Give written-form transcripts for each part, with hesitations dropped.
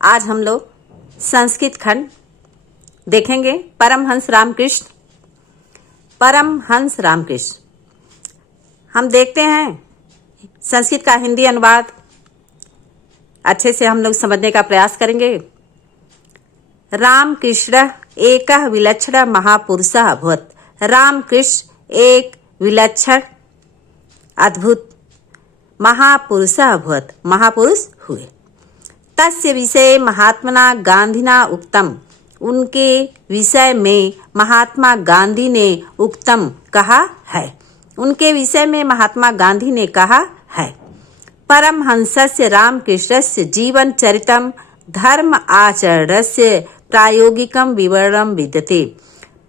आज हम लोग संस्कृत खंड देखेंगे। परमहंस रामकृष्ण। परमहंस रामकृष्ण हम देखते हैं। संस्कृत का हिंदी अनुवाद अच्छे से हम लोग समझने का प्रयास करेंगे। रामकृष्ण एक विलक्षण महापुरुष अभवत। रामकृष्ण एक विलक्षण अद्भुत महापुरुष अभवत, महापुरुष हुए। तस्य विषय महात्मना गांधीना उक्तम। उनके विषय में महात्मा गांधी ने उक्तम कहा है। उनके विषय में महात्मा गांधी ने कहा है। परमहंसस्य रामकृष्णस्य जीवन चरितम धर्म आचरणस्य प्रायोगिकम विवरणम विद्यते।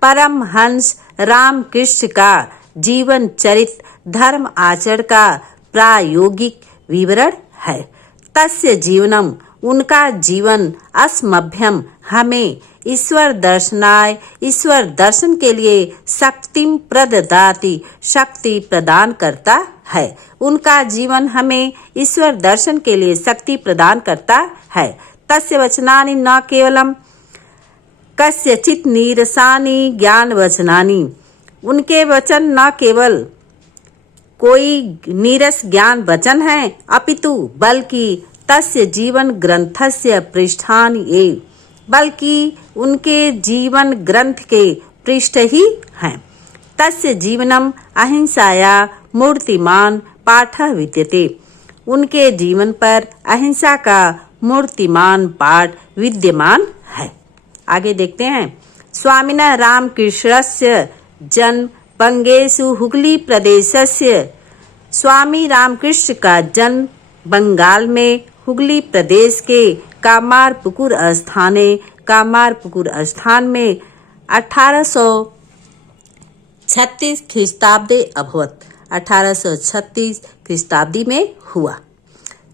परमहंस रामकृष्ण का जीवन चरित धर्म आचरण का प्रायोगिक विवरण है। तस्य जीवनम उनका जीवन अस्मभ्यम हमें ईश्वर दर्शनाय, ईश्वर दर्शन के लिए शक्तिम प्रददाति, शक्ति प्रदान करता है। उनका जीवन हमें ईश्वर दर्शन के लिए शक्ति प्रदान करता है। तस्य वचनानि न केवलम कस्यचित् नीरसानि ज्ञान वचनानि। उनके वचन न केवल कोई नीरस ज्ञान वचन है, अपितु बल्कि तस्य जीवन ग्रंथस्य पृष्ठानि एव, बल्कि उनके जीवन ग्रंथ के पृष्ठ ही हैं। तस्य जीवनम अहिंसाया मूर्तिमान पाठ विद्यते। उनके जीवन पर अहिंसा का मूर्तिमान पाठ विद्यमान है। आगे देखते हैं। स्वामिनः रामकृष्णस्य जन्म बंगेषु हुगली प्रदेशस्य। स्वामी रामकृष्ण का जन्म बंगाल में हुगली प्रदेश के कामारपुकुर स्थान में 1836 ख्रीस्ताब्दे अभवत। 1836 ख्रीस्ताब्दी में हुआ।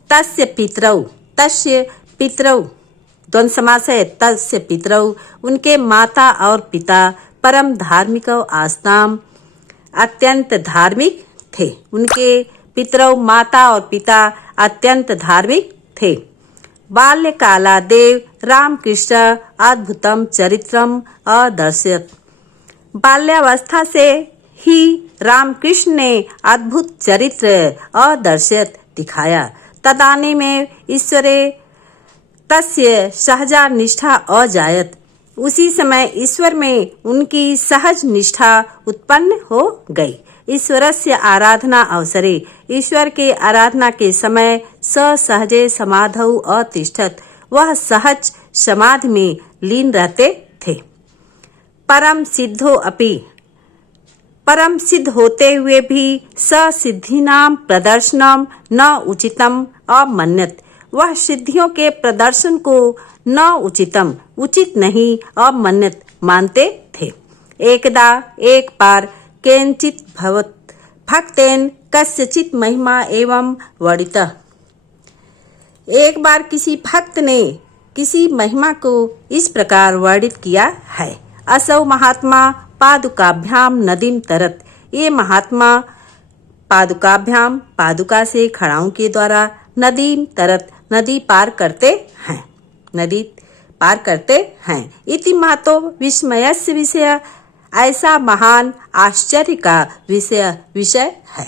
तस्य पितरौ द्वंद्व समास है। तस्य पितरौ उनके माता और पिता परम धार्मिक आस्ताम अत्यंत धार्मिक थे। उनके पितरौ माता और पिता अत्यंत धार्मिक थे। बाल्यकालादेव रामकृष्ण अद्भुतम चरित्रम अदर्शयत्। बाल्यावस्था से ही रामकृष्ण ने अद्भुत चरित्र अदर्शयत् दिखाया। तदानीं में ईश्वरे तस्य सहजा निष्ठा अजायत। उसी समय ईश्वर में उनकी सहज निष्ठा उत्पन्न हो गई। ईश्वरस्य आराधना अवसरे, ईश्वर के आराधना के समय सहजे समाधौ अतिष्ठत, वह सहज समाधि में लीन रहते थे। परम सिद्धो अपि, परम सिद्ध होते हुए भी सिद्धिनाम प्रदर्शनम न उचितम अमन्यत। वह सिद्धियों के प्रदर्शन को न उचितम, उचित नहीं, अमन्यत मानते थे। एकदा एक बार केनचित भक्तेन कस्यचित महिमा एवं वर्णितः। एक बार किसी भक्त ने किसी महिमा को इस प्रकार वर्णित किया है। असौ महात्मा पादुकाभ्याम नदीम तरत। ये महात्मा पादुकाभ्याम, पादुका से खड़ाओं के द्वारा नदीम तरत, नदी पार करते हैं, नदी पार करते हैं। इति महतो विस्मयस्य विषय, ऐसा महान आश्चर्य का विषय है।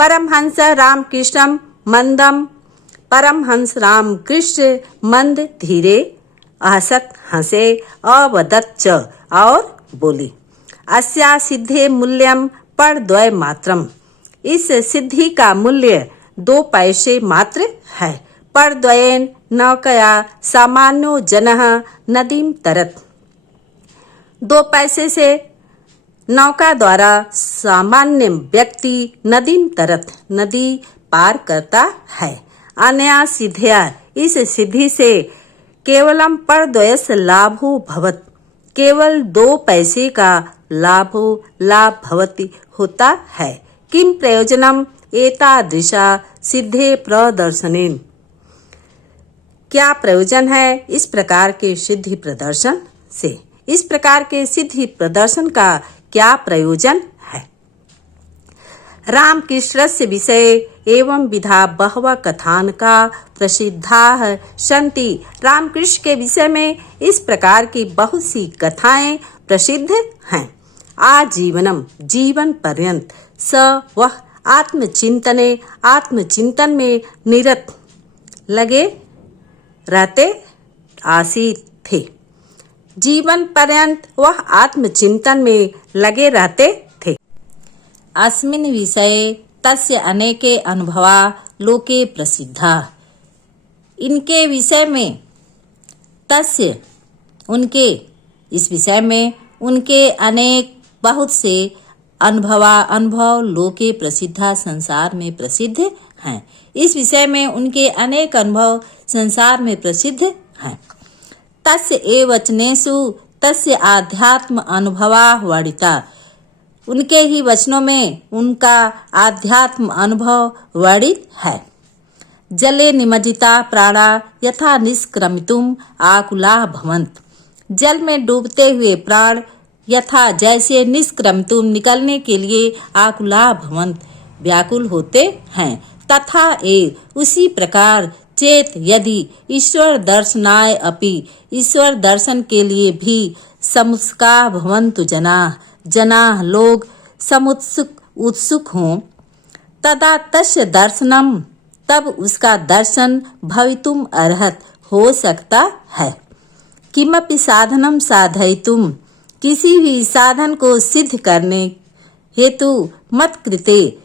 परमहंस रामकृष्ण मंदम, परमहंस रामकृष्ण मंद धीरे अहसत हंसे, अवदत च और बोली। अस्या सिद्धे मूल्यम परद्वय मात्रम। इस सिद्धि का मूल्य 2 पैसे मात्र है। परद्वयेन नौकया सामान्यो जनः नदीम तरत। 2 पैसे से नौका द्वारा सामान्य व्यक्ति नदीम तरत, नदी पार करता है। अनया सिद्धिया, इस सिद्धि से केवलम परद्वयस लाभो भवत, केवल 2 पैसे का लाभ भवति होता है। किम प्रयोजनम एतादृशा सिद्धे प्रदर्शनेन। क्या प्रयोजन है इस प्रकार के सिद्धि प्रदर्शन से? इस प्रकार के सिद्धि प्रदर्शन का क्या प्रयोजन है? रामकृष्णस्य विषये एवं विधा बहवः कथानका प्रसिद्धाः सन्ति। रामकृष्ण के विषय में इस प्रकार की बहुत सी कथाएं प्रसिद्ध हैं। आजीवनम जीवन पर्यंत स वह आत्मचिंतन में निरत लगे रहते आसीत थे। जीवन पर्यंत वह आत्मचिंतन में लगे रहते थे। अस्मिन् विषये तस्य अनेके अनुभवा लोके प्रसिद्धा। इनके विषय में इस विषय में उनके अनेक बहुत से अनुभव लोके प्रसिद्धा संसार में प्रसिद्ध हैं। इस विषय में उनके अनेक अनुभव संसार में प्रसिद्ध हैं। तस्य एव वचनेषु तस्य आध्यात्म अनुभवा वर्णिता। उनके ही वचनों में उनका आध्यात्म अनुभव वर्णित है। जले निमज्जिता प्राणा यथा निष्क्रमितुम आकुलाः भवन्ति। जल में डूबते हुए प्राण यथा जैसे निष्क्रमितुम निकलने के लिए आकुलाः भवन्ति व्याकुल होते हैं, तथा एव उसी प्रकार चेत यदि ईश्वर दर्शनाय अपि ईश्वर दर्शन के लिए भी समुत्सुका भवन्तु जनाः लोग उत्सुक हों, तदा तस्य दर्शनम तब उसका दर्शन भवितुम अर्हत हो सकता है। किमपि साधनम साधयितुम किसी भी साधन को सिद्ध करने हेतु मत कृते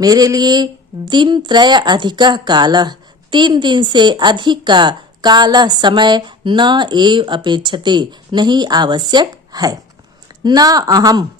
मेरे लिए दिन त्रय अधिकः कालः 3 दिन से अधिक का काल समय न एव अपेक्षते नहीं आवश्यक है। न अहम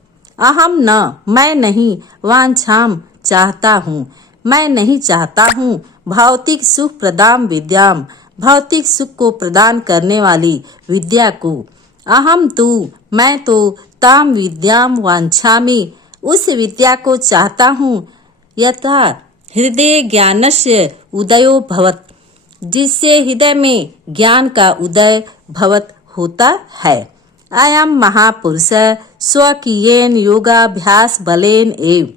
न मैं नहीं वांछाम चाहता हूँ मैं नहीं चाहता हूँ भौतिक सुख प्रदान विद्याम भौतिक सुख को प्रदान करने वाली विद्या को। अहम तू मैं तो ताम विद्याम वांछामि उस विद्या को चाहता हूँ यथा हृदय ज्ञानस्य उदयो भवत जिससे हृदय में ज्ञान का उदय भवत होता है। अयम महापुरुष स्वकीयेन योगाभ्यास बलेन एव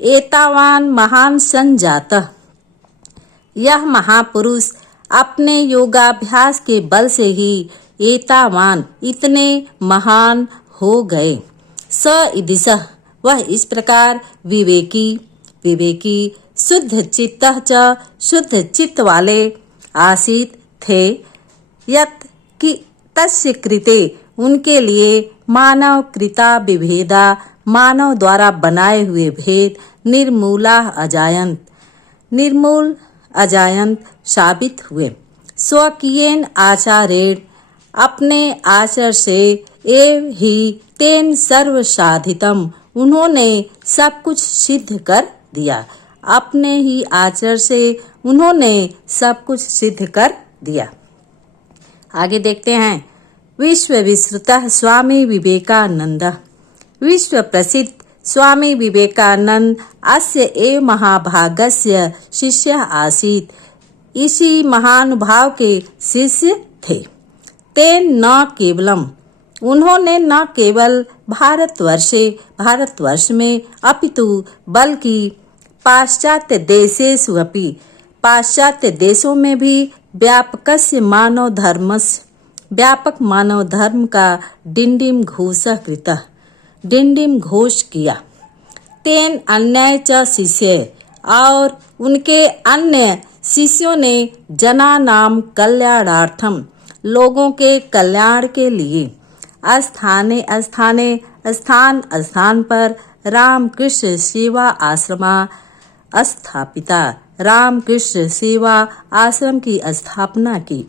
एतावान महान संजातः। यह महापुरुष अपने योगाभ्यास के बल से ही एतावान इतने महान हो गए। स ईदृशः वह इस प्रकार विवेकी शुद्ध चित्तः च शुद्ध चित्त वाले आसीत थे। यत् कि तस्य कृते उनके लिए मानव कृता विभेदा मानव द्वारा बनाए हुए भेद निर्मूल अजायंत साबित हुए। स्वकीयेन आचारेण अपने आचर से एव ही तेन सर्व साधितम उन्होंने सब कुछ सिद्ध कर दिया। अपने ही आचर से उन्होंने सब कुछ सिद्ध कर दिया। आगे देखते हैं। विश्व विश्रुतः स्वामी विवेकानंद। विश्व प्रसिद्ध स्वामी विवेकानंद अस्य एव महाभागस्य शिष्य आसीत। इसी महानुभाव के शिष्य थे। तेन न केवलम उन्होंने न केवल भारतवर्ष में अपितु बल्कि पाश्चात्य देशेषु अपि पाश्चात्य देशों में भी व्यापक मानव धर्म का डिंडिम घोष किया। तेन अन्य च शिष्य और उनके अन्य शिष्यों ने जनानाम कल्याणार्थम लोगों के कल्याण के लिए स्थान पर रामकृष्ण सेवा आश्रमा स्थापिता। रामकृष्ण सेवा आश्रम की स्थापना की।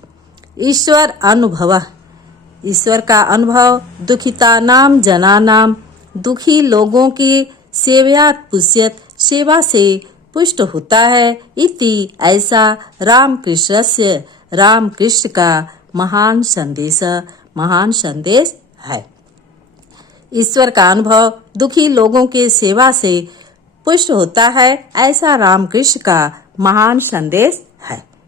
ईश्वर का अनुभव दुखितानाम जनानाम दुखी लोगों की सेवयात् पुष्यत सेवा से पुष्ट होता है। इति ऐसा रामकृष्ण का महान संदेश है। ईश्वर का अनुभव दुखी लोगों के सेवा से पुष्ट होता है, ऐसा रामकृष्ण का महान संदेश